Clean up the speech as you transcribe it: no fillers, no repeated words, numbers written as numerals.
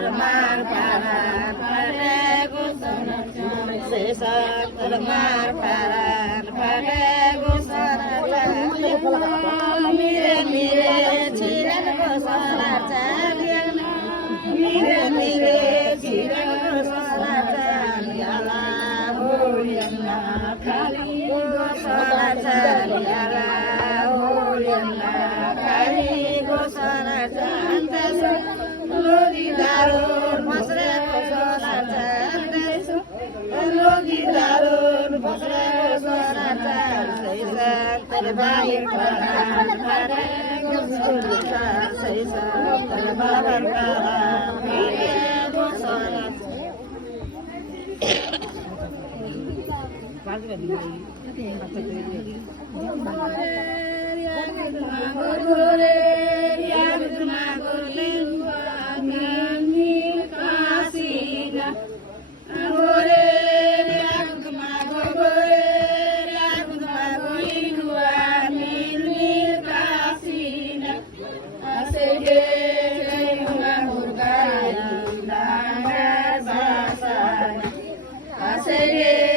termar paran pada gusana sesa termar paran pada gusana mire mire ciren gusana carian mire mire ciren gusana cariala hoyana kali gusana cariala hoyana kali gusana cariala logi darur masre gusana cariala logi darur masre gusana cariala terbaik paran pada gusana sesa terbaik paran pada gusana Say